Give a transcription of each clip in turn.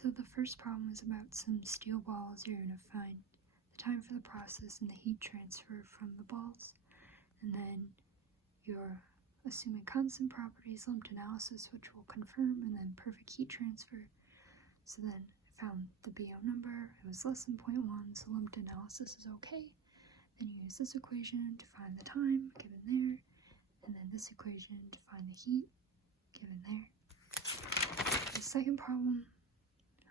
So the first problem is about some steel balls. You're going to find the time for the process and the heat transfer from the balls. And then you're assuming constant properties, lumped analysis, which will confirm, and then perfect heat transfer. So then I found the BO number. It was less than 0.1, so lumped analysis is okay. Then you use this equation to find the time given there, and then this equation to find the heat given there. The second problem,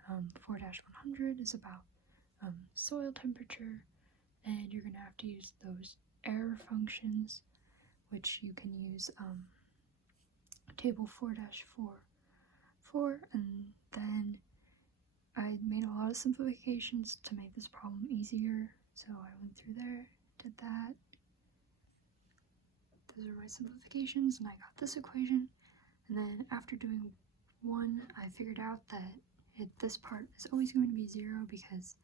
4-100, is about soil temperature, and you're going to have to use those error functions, which you can use table 4-4, and then I made a lot of simplifications to make this problem easier, so I went through there, did that. Those are my simplifications, and I got this equation, and then after doing one, I figured out that this part is always going to be 0 because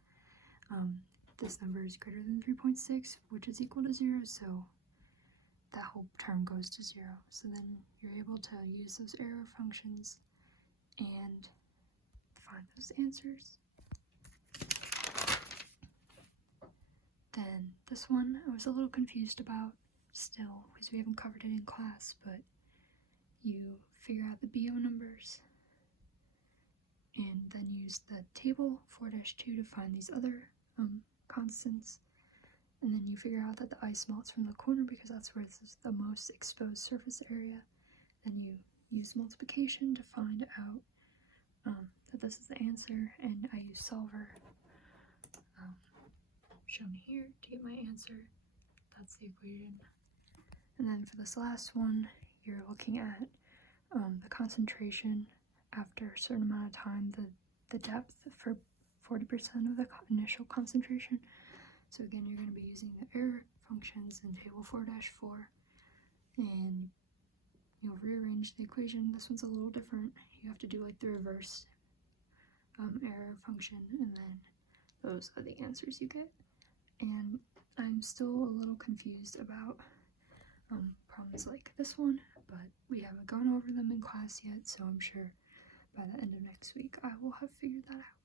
this number is greater than 3.6, which is equal to 0, so that whole term goes to 0. So then you're able to use those error functions and find those answers. Then this one I was a little confused about still because we haven't covered it in class, but you figure out the BO numbers and then use the table 4-2 to find these other constants, and then you figure out that the ice melts from the corner because that's where this is the most exposed surface area, and you use multiplication to find out that this is the answer, and I use solver shown here to get my answer. That's the equation. And then for this last one, you're looking at the concentration after a certain amount of time, the depth for 40% of the initial concentration. So again, you're going to be using the error functions in table 4-4, and you'll rearrange the equation. This one's a little different. You have to do like the reverse error function, and then those are the answers you get. And I'm still a little confused about problems like this one, but we haven't gone over them in class yet, so I'm sure by the end of next week I will have figured that out.